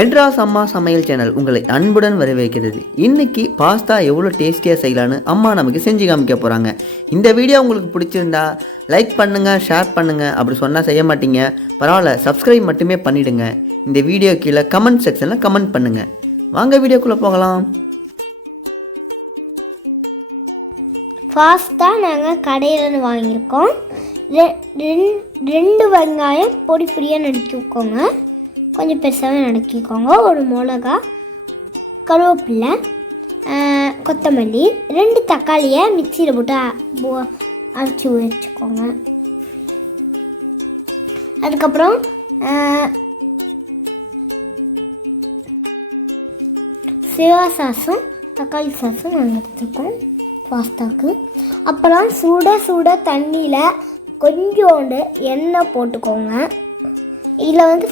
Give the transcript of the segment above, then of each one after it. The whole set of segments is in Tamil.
மெட்ராஸ் அம்மா சமையல் சேனல் உங்களை அன்புடன் வரவேற்கிறது. இன்னைக்கு பாஸ்தா எவ்வளோ டேஸ்டியாக செய்யலான்னு அம்மா நமக்கு செஞ்சு காமிக்க போகிறாங்க. இந்த வீடியோ உங்களுக்கு பிடிச்சிருந்தா லைக் பண்ணுங்கள், ஷேர் பண்ணுங்கள். அப்படி சொன்னால் செய்ய மாட்டீங்க, பரவாயில்ல, சப்ஸ்கிரைப் மட்டுமே பண்ணிவிடுங்க. இந்த வீடியோ கீழே கமெண்ட் செக்ஷனில் கமெண்ட் பண்ணுங்கள். வாங்க வீடியோக்குள்ளே போகலாம். பாஸ்தா நாங்கள் கடையிலேருந்து வாங்கியிருக்கோம். 2 வெங்காயம் பொடி பொடியாக நறுக்கிக்கோங்க, கொஞ்சம் பெருசாகவே நறுக்கிக்கோங்க. ஒரு மிளகா, கருவேப்பிலை, கொத்தமல்லி, 2 தக்காளியை மிக்சியில் போட்டு அரைச்சி வச்சுக்கோங்க. அதுக்கப்புறம் சோயா சாஸும் தக்காளி சாஸும் நாங்கள் எடுத்துருக்கோம் பாஸ்தாவுக்கு. அப்புறம் சுட தண்ணியில் கொஞ்சோண்டு எண்ணெய் போட்டுக்கோங்க. இதில்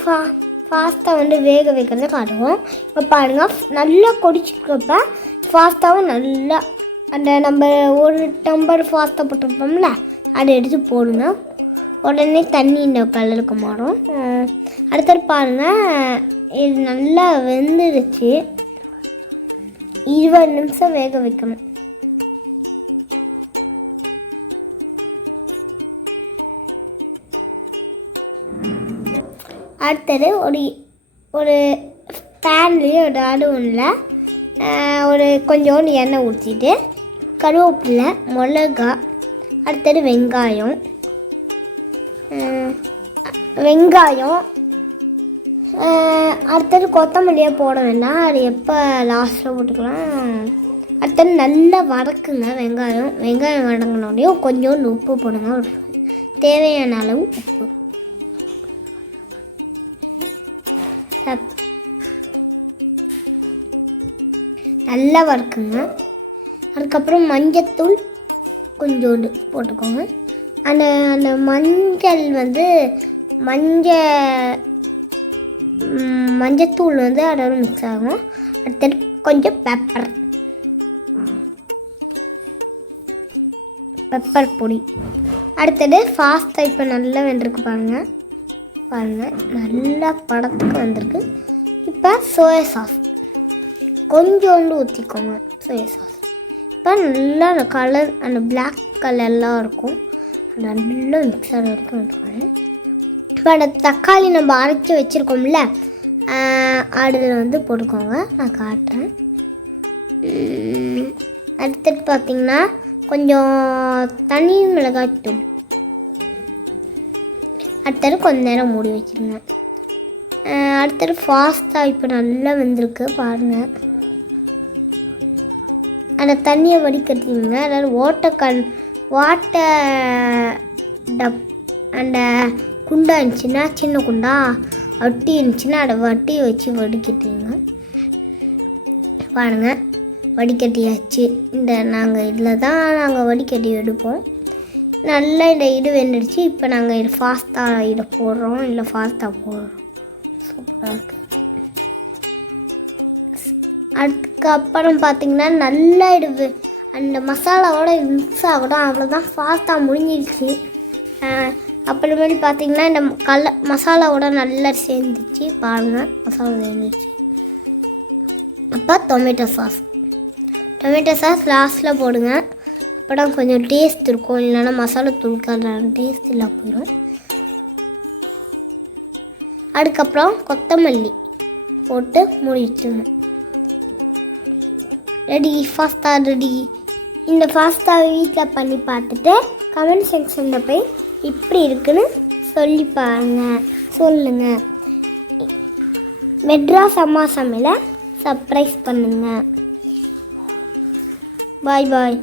பாஸ்தா வேக வைக்கிறத காட்டுவோம். இப்போ பாருங்கள், நல்லா கொதிச்சுக்கிறப்ப பாஸ்தாவும் நல்லா அந்த நம்ம ஒரு டம்ளர் பாஸ்தா போட்டிருப்போம்ல, அதை எடுத்து போடுங்க. உடனே தண்ணி இந்த கலருக்கு மாறும். அடுத்தது பாருங்கள், இது நல்லா வெந்துடுச்சு. 20 நிமிஷம் வேக வைக்கணும். அடுத்தது ஒரு பேன்லேயே ஒரு அடுவில் ஒரு கொஞ்சோண்டு எண்ணெய் ஊற்றிட்டு கருவேப்பிலை, மிளகா, அடுத்தது வெங்காயம் அடுத்தது கொத்தமல்லியை போட வேண்டாம், அது எப்போ லாஸ்ட்டில் போட்டுக்கலாம். அடுத்தது நல்லா வதக்குங்க. வெங்காயம் வதங்கினோடனையும் கொஞ்சோண்டு உப்பு போடுங்க, ஒரு தேவையான அளவு உப்பு. நல்லா வறுக்குங்க. அதுக்கப்புறம் மஞ்சத்தூள் கொஞ்சோண்டு போட்டுக்கோங்க. அந்த மஞ்சத்தூள் அதோட மிக்ஸ் ஆகும். அடுத்தது கொஞ்சம் பெப்பர் பொடி. அடுத்தது பாஸ்தா இப்போ நல்லா வெந்திருக்கு பாருங்கள், நல்லா படத்துக்கு வந்திருக்கு. இப்போ சோயா சாஸ் கொஞ்சோண்டு ஊற்றிக்கோங்க. சோயா சாஸ் இப்போ நல்லா அந்த கலர், அந்த பிளாக் கலர்லாம் இருக்கும், நல்லா மிக்ஸ் ஆகிற வரைக்கும் எடுத்துக்கோங்க. இப்போ அந்த தக்காளி நம்ம அரைச்சி வச்சுருக்கோம்ல, அதில் போட்டுக்கோங்க. நான் காட்டுறேன். அடுத்தது பார்த்திங்கன்னா கொஞ்சம் தனி மிளகாய்த்தூள். அடுத்தது கொஞ்ச நேரம் மூடி வச்சுருங்க. அடுத்தது பாஸ்தா இப்போ நல்லா வெந்திருக்கு பாருங்கள். அந்த தண்ணியை வடிகட்டிங்க. அதாவது அந்த குண்டா இருந்துச்சுன்னா, சின்ன குண்டா வட்டி இருந்துச்சுன்னா அதை வட்டி வச்சு வடிகட்டிங்க. பாருங்கள், வடிகட்டியாச்சு. நாங்கள் இதில் தான் வடிகட்டி எடுப்போம். நல்லா இது வெந்துடுச்சு. இப்போ நாங்கள் இது பாஸ்தா இதை போடுறோம், இல்லை பாஸ்தா போடுறோம். சூப்பராக இருக்குது. அதுக்கப்புறம் பார்த்திங்கன்னா நல்லா அந்த மசாலாவோட மிக்ஸ் ஆகட்டும். அவ்வளோதான், பாஸ்தா முடிஞ்சிடுச்சு. அப்புறமேட்டு பார்த்திங்கன்னா இந்த மசாலாவோட நல்லா சேர்ந்துச்சு பாருங்கள், மசாலா சேர்ந்துச்சு. அப்போ டொமேட்டோ சாஸ் லாஸ்ட்டில் போடுங்க. அப்போ கொஞ்சம் டேஸ்ட் இருக்கும், இல்லைன்னா மசாலா தூள்கான டேஸ்ட் இல்லை போயிடும். அதுக்கப்புறம் கொத்தமல்லி போட்டு மூடிட்டுங்க. Ready, pasta ready. இந்த பாஸ்தாவை வீட்டில் பண்ணி பார்த்துட்டு கமெண்ட் செக்ஷனில் போய் இப்படி இருக்குன்னு சொல்லுங்கள். மெட்ராஸ் அம்மா சமையலை சர்ப்ரைஸ் பண்ணுங்கள். பாய்.